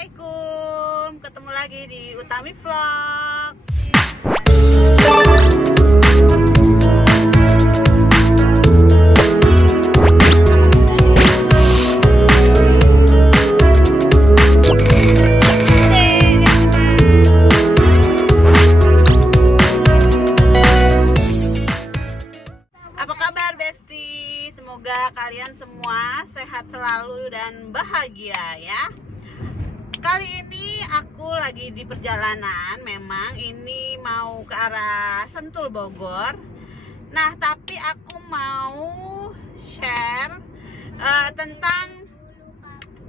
Assalamualaikum, ketemu lagi di Utami Vlog. Apa kabar Besti? Semoga kalian semua sehat selalu dan bahagia ya. Kali ini aku lagi di perjalanan, memang ini mau ke arah Sentul Bogor. Nah, tapi aku mau share tentang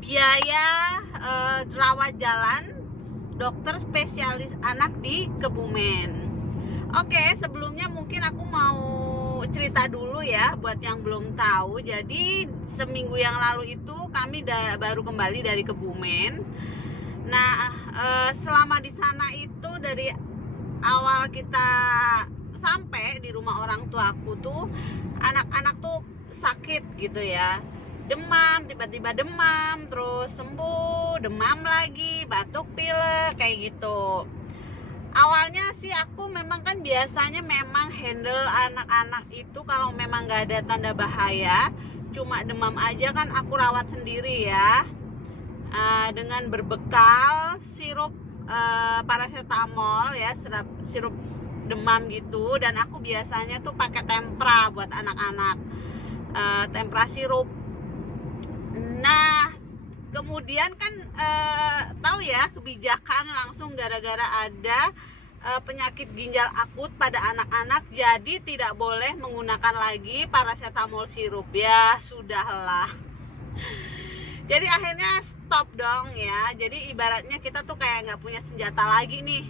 biaya rawat jalan dokter spesialis anak di Kebumen. Oke, sebelumnya mungkin aku mau cerita dulu ya buat yang belum tahu. Jadi seminggu yang lalu itu kami baru kembali dari Kebumen. Nah, selama di sana itu dari awal kita sampai di rumah orang tuaku tuh anak-anak tuh sakit gitu ya. Demam, tiba-tiba demam, terus sembuh, demam lagi, batuk pilek kayak gitu. Awalnya sih aku memang kan biasanya memang handle anak-anak itu kalau memang nggak ada tanda bahaya, cuma demam aja kan aku rawat sendiri ya. Dengan berbekal sirup paracetamol ya, sirup demam gitu, dan aku biasanya tuh pakai tempra buat anak-anak, tempra sirup. Nah, kemudian kan tahu ya kebijakan langsung gara-gara ada penyakit ginjal akut pada anak-anak, jadi tidak boleh menggunakan lagi paracetamol sirup. Ya sudahlah. Jadi akhirnya stop dong ya. Jadi ibaratnya kita tuh kayak nggak punya senjata lagi nih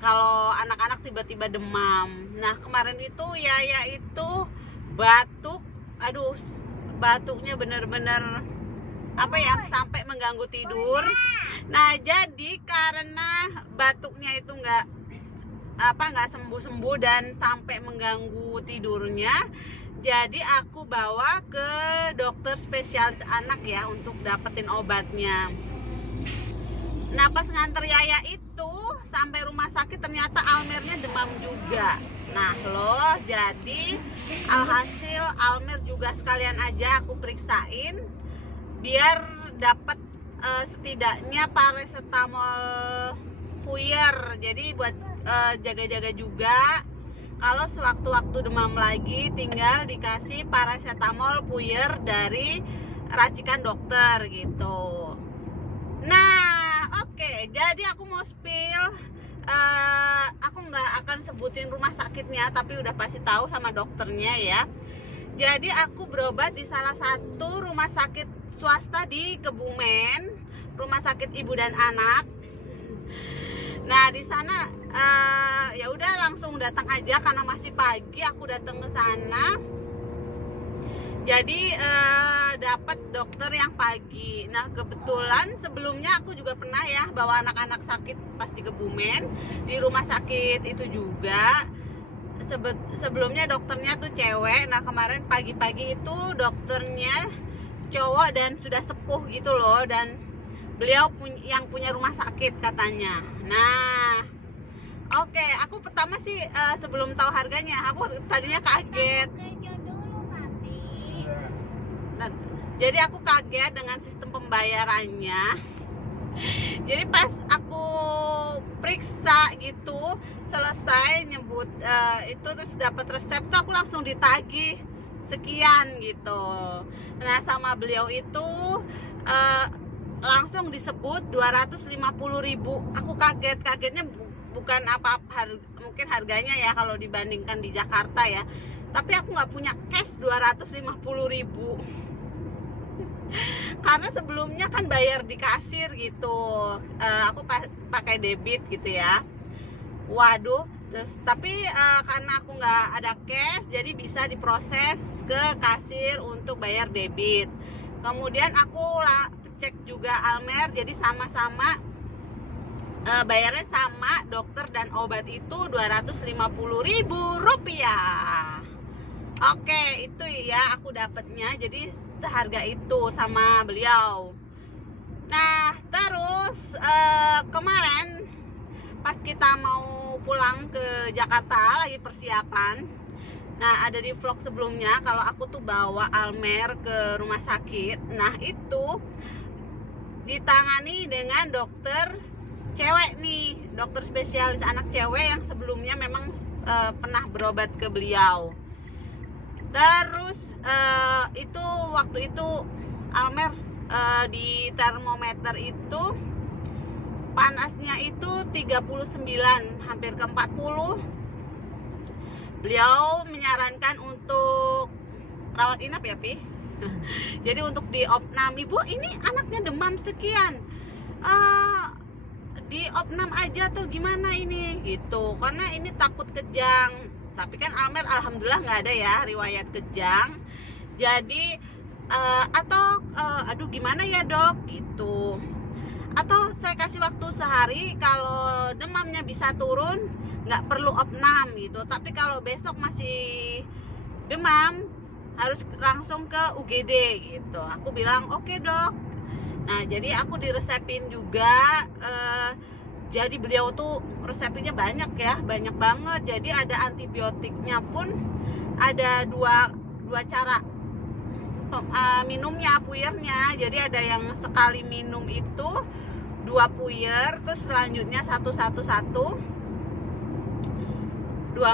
kalau anak-anak tiba-tiba demam. Nah, kemarin itu Yaya itu batuk, aduh batuknya bener-bener apa ya, sampai mengganggu tidur. Nah, jadi karena batuknya itu nggak sembuh-sembuh dan sampai mengganggu tidurnya, jadi aku bawa ke dokter spesialis anak ya untuk dapetin obatnya. Nah, pas nganter Yaya itu sampai rumah sakit ternyata Almernya demam juga. Nah loh, jadi alhasil Almer juga sekalian aja aku periksain biar dapat setidaknya paracetamol puyer. Jadi buat jaga-jaga juga. Kalau sewaktu-waktu demam lagi tinggal dikasih paracetamol puyer dari racikan dokter gitu. Nah, oke, jadi aku mau spill. Aku nggak akan sebutin rumah sakitnya, tapi udah pasti tahu sama dokternya ya. Jadi aku berobat di salah satu rumah sakit swasta di Kebumen, rumah sakit ibu dan anak. Nah, di sana ya udah langsung datang aja karena masih pagi, aku datang ke sana. Jadi dapat dokter yang pagi. Nah, kebetulan sebelumnya aku juga pernah ya bawa anak-anak sakit pas di Kebumen, di rumah sakit itu juga. Sebelumnya dokternya tuh cewek. Nah, kemarin pagi-pagi itu dokternya cowok dan sudah sepuh gitu loh, dan beliau yang punya rumah sakit katanya. Nah, oke, aku pertama sih sebelum tahu harganya, aku tadinya kaget. Dan, jadi aku kaget dengan sistem pembayarannya. Jadi pas aku periksa gitu, selesai nyebut itu terus dapat resep tuh, aku langsung ditagih sekian gitu. Nah, sama beliau itu langsung disebut 250.000. Aku kagetnya bukan apa-apa, mungkin harganya ya kalau dibandingkan di Jakarta ya, tapi aku nggak punya cash 250.000 karena sebelumnya kan bayar di kasir gitu. Aku pakai debit gitu ya. Waduh, tapi karena aku nggak ada cash, jadi bisa diproses ke kasir untuk bayar debit. Kemudian aku cek juga Almer, jadi sama-sama bayarnya sama, dokter dan obat itu 250.000 rupiah. Oke, itu ya aku dapatnya, jadi seharga itu sama beliau. Nah, terus kemarin pas kita mau pulang ke Jakarta lagi persiapan. Nah, ada di vlog sebelumnya kalau aku tuh bawa Almer ke rumah sakit. Nah, itu ditangani dengan dokter cewek nih, dokter spesialis anak cewek yang sebelumnya memang pernah berobat ke beliau. Terus itu waktu itu Almer di termometer itu panasnya itu 39, hampir ke 40. Beliau menyarankan untuk rawat inap ya, Pi. Jadi untuk di opnam, Ibu ini anaknya demam sekian, di opnam aja tuh gimana ini gitu, karena ini takut kejang. Tapi kan Almer alhamdulillah nggak ada ya riwayat kejang. Jadi aduh gimana ya dok gitu, atau saya kasih waktu sehari, kalau demamnya bisa turun nggak perlu opnam gitu, tapi kalau besok masih demam harus langsung ke UGD gitu. Aku bilang oke dok. Nah jadi aku diresepin juga, jadi beliau tuh resepnya banyak ya, banyak banget. Jadi ada antibiotiknya pun ada dua cara minumnya, puyernya. Jadi ada yang sekali minum itu 2 puyer, terus selanjutnya 1 2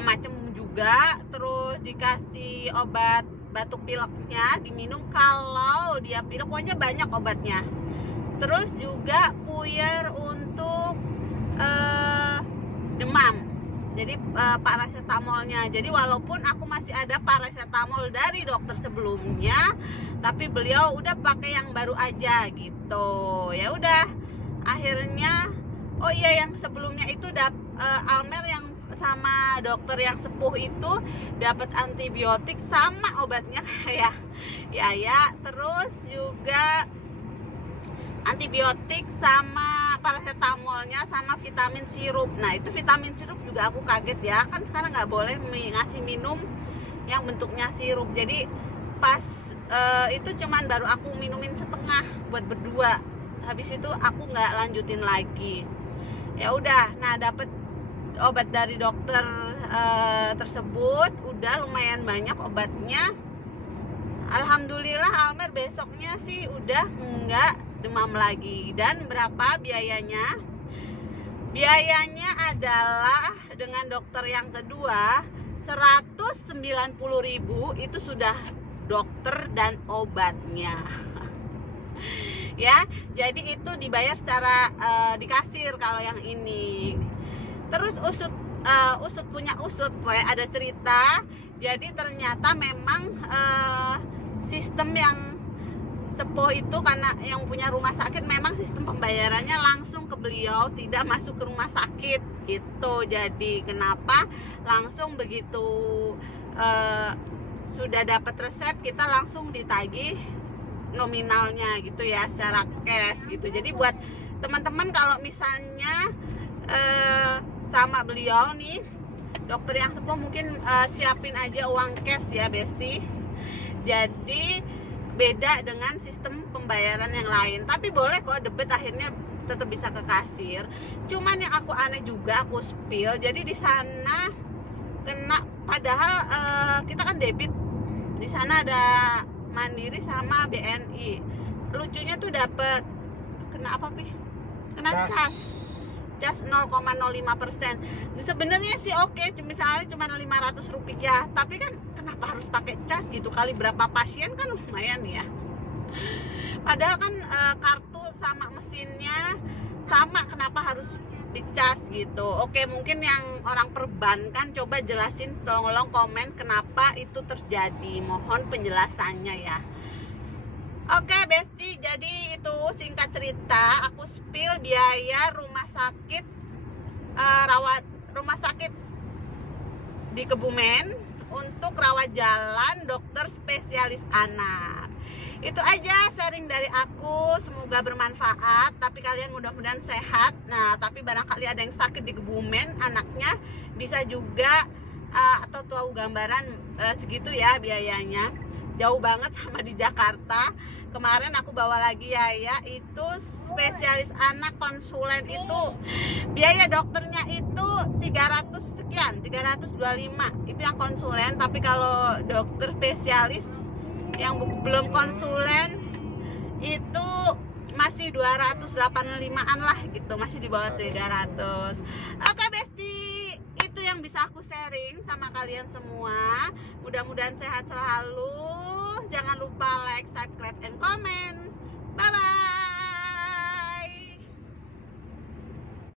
macam juga. Terus dikasih obat batuk pileknya diminum kalau dia pilek, pokoknya banyak obatnya. Terus juga puyer untuk demam, jadi paracetamolnya. Jadi walaupun aku masih ada paracetamol dari dokter sebelumnya, tapi beliau udah pakai yang baru aja gitu. Ya udah, akhirnya oh iya, yang sebelumnya itu Almer yang sama dokter yang sepuh itu dapat antibiotik sama obatnya kayak ya, terus juga antibiotik sama paracetamolnya sama vitamin sirup. Nah itu vitamin sirup juga aku kaget ya, kan sekarang nggak boleh ngasih minum yang bentuknya sirup. Jadi pas itu cuman baru aku minumin setengah buat berdua, habis itu aku nggak lanjutin lagi. Ya udah, nah dapet obat dari dokter tersebut, udah lumayan banyak obatnya. Alhamdulillah Almer besoknya sih udah nggak demam lagi. Dan berapa biayanya? Biayanya adalah dengan dokter yang kedua 190.000, itu sudah dokter dan obatnya. Ya, jadi itu dibayar secara di kasir kalau yang ini. Terus usut punya usut, ada cerita. Jadi ternyata memang sistem yang sepuh itu, karena yang punya rumah sakit, memang sistem pembayarannya langsung ke beliau, tidak masuk ke rumah sakit gitu. Jadi kenapa langsung begitu sudah dapat resep, kita langsung ditagih nominalnya gitu ya, secara cash gitu. Jadi buat teman-teman kalau misalnya sama beliau nih, dokter yang sepuh, mungkin siapin aja uang cash ya Besti. Jadi beda dengan sistem pembayaran yang lain. Tapi boleh kok debit, akhirnya tetap bisa ke kasir. Cuman yang aku aneh juga, aku spill, jadi di sana kena, padahal kita kan debit, di sana ada Mandiri sama BNI. Lucunya tuh dapet kena apa Pi? Kena cas 0,05%. Sebenarnya sih oke, misalnya cuma 500 rupiah, tapi kan kenapa harus pakai cas gitu, kali berapa pasien kan lumayan ya. Padahal kan kartu sama mesinnya sama, kenapa harus dicas gitu. Oke, mungkin yang orang perbankan coba jelasin, tolong komen kenapa itu terjadi, mohon penjelasannya ya. Oke Besti, jadi itu singkat cerita aku spill biaya rumah sakit, rumah sakit di Kebumen untuk rawat jalan dokter spesialis anak. Itu aja sharing dari aku, semoga bermanfaat. Tapi kalian mudah-mudahan sehat. Nah, tapi barangkali ada yang sakit di Kebumen anaknya, bisa juga atau tahu gambaran segitu ya biayanya. Jauh banget sama di Jakarta. kemarin aku bawa lagi ya, itu spesialis anak konsulen itu biaya dokternya itu 300 sekian, 325 itu yang konsulen. Tapi kalau dokter spesialis yang belum konsulen itu masih 285-an lah gitu, masih di bawah 300. Oke Besti, itu yang bisa aku sharing sama kalian semua. Mudah-mudahan sehat selalu. Jangan lupa like, subscribe, and comment. Bye bye.